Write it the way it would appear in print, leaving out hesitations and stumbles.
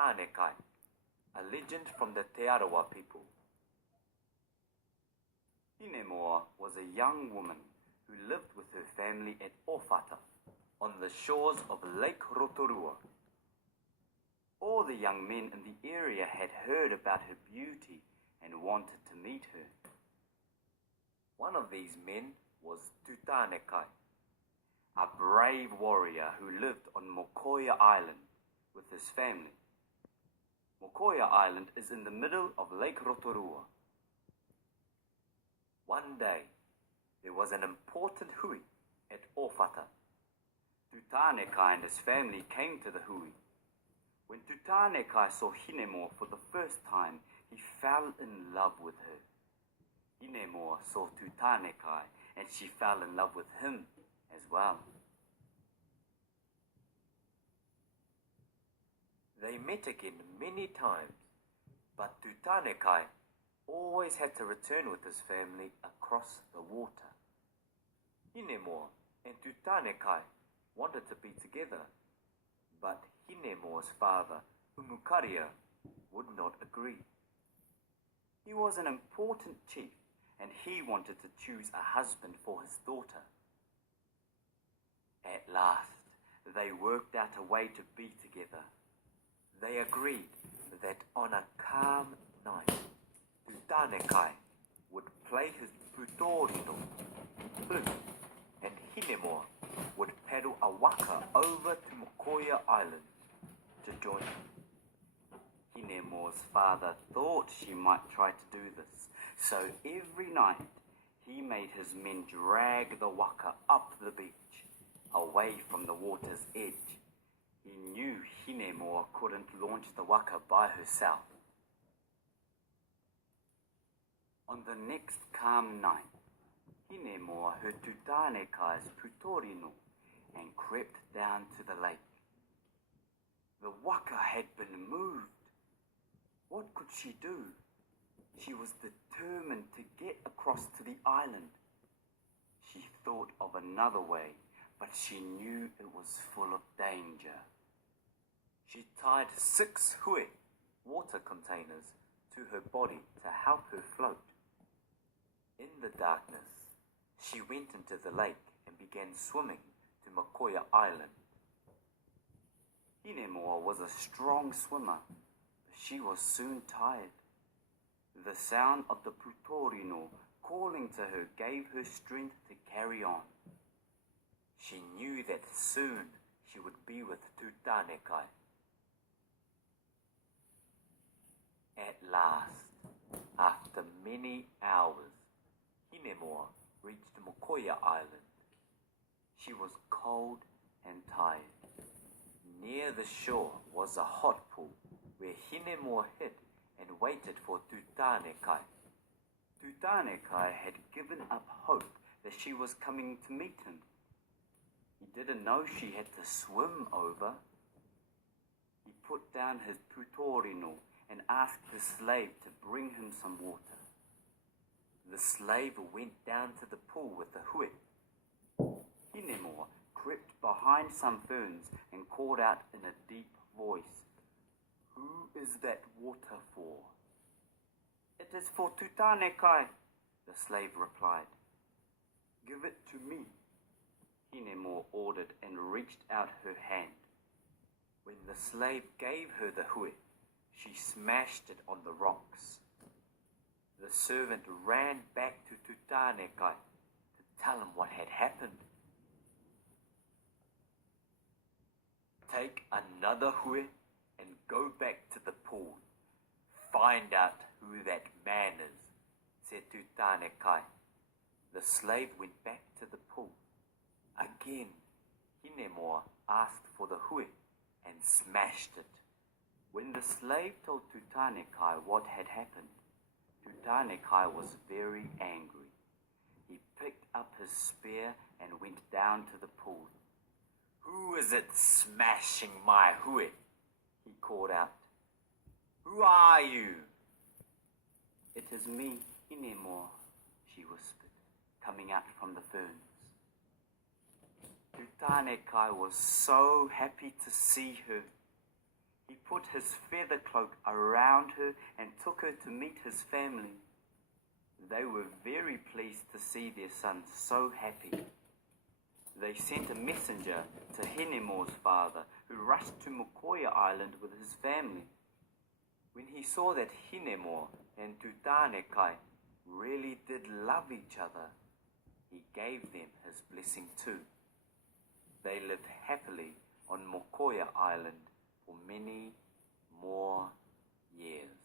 Tutanekai, a legend from the Te Arawa people. Hinemoa was a young woman who lived with her family at Ofata, on the shores of Lake Rotorua. All the young men in the area had heard about her beauty and wanted to meet her. One of these men was Tutanekai, a brave warrior who lived on Mokoia Island with his family. Mokoia Island is in the middle of Lake Rotorua. One day, there was an important hui at Ofata. Tutanekai and his family came to the hui. When Tutanekai saw Hinemoa for the first time, he fell in love with her. Hinemoa saw Tutanekai and she fell in love with him as well. They met again many times, but Tutanekai always had to return with his family across the water. Hinemoa and Tutanekai wanted to be together, but Hinemoa's father, Umukaria, would not agree. He was an important chief, and he wanted to choose a husband for his daughter. At last, they worked out a way to be together. They agreed that on a calm night, Tutanekai would play his putorino flute, and Hinemoa would paddle a waka over to Mokoia Island to join him. Hinemoa's father thought she might try to do this, so every night he made his men drag the waka up the beach, away from the water's edge. He knew Hinemoa couldn't launch the waka by herself. On the next calm night, Hinemoa heard Tutanekai's putorino and crept down to the lake. The waka had been moved. What could she do? She was determined to get across to the island. She thought of another way, but she knew it was full of danger. She tied 6 hui, water containers, to her body to help her float. In the darkness, she went into the lake and began swimming to Mokoia Island. Hinemoa was a strong swimmer, but she was soon tired. The sound of the putorino calling to her gave her strength to carry on. She knew that soon she would be with Tutanekai. At last, after many hours, Hinemoa reached Mokoia Island. She was cold and tired. Near the shore was a hot pool where Hinemoa hid and waited for Tutanekai. Tutanekai had given up hope that she was coming to meet him. He didn't know she had to swim over. He put down his putorino and asked the slave to bring him some water. The slave went down to the pool with the hui. Hinemoa crept behind some ferns and called out in a deep voice, "Who is that water for?" "It is for Tutanekai," the slave replied. "Give it to me," Hinemoa ordered and reached out her hand. When the slave gave her the hui, she smashed it on the rocks. The servant ran back to Tutanekai to tell him what had happened. "Take another hui and go back to the pool. Find out who that man is," said Tutanekai. The slave went back to the pool. Again, Hinemoa asked for the hui and smashed it. When the slave told Tutanekai what had happened, Tutanekai was very angry. He picked up his spear and went down to the pool. "Who is it smashing my hui?" he called out. "Who are you?" "It is me, Hinemoa," she whispered, coming out from the ferns. Tutanekai was so happy to see her. He put his feather cloak around her and took her to meet his family. They were very pleased to see their son so happy. They sent a messenger to Hinemoa's father, who rushed to Mokoia Island with his family. When he saw that Hinemoa and Tutanekai really did love each other, he gave them his blessing too. They lived happily on Mokoia Island for many more years.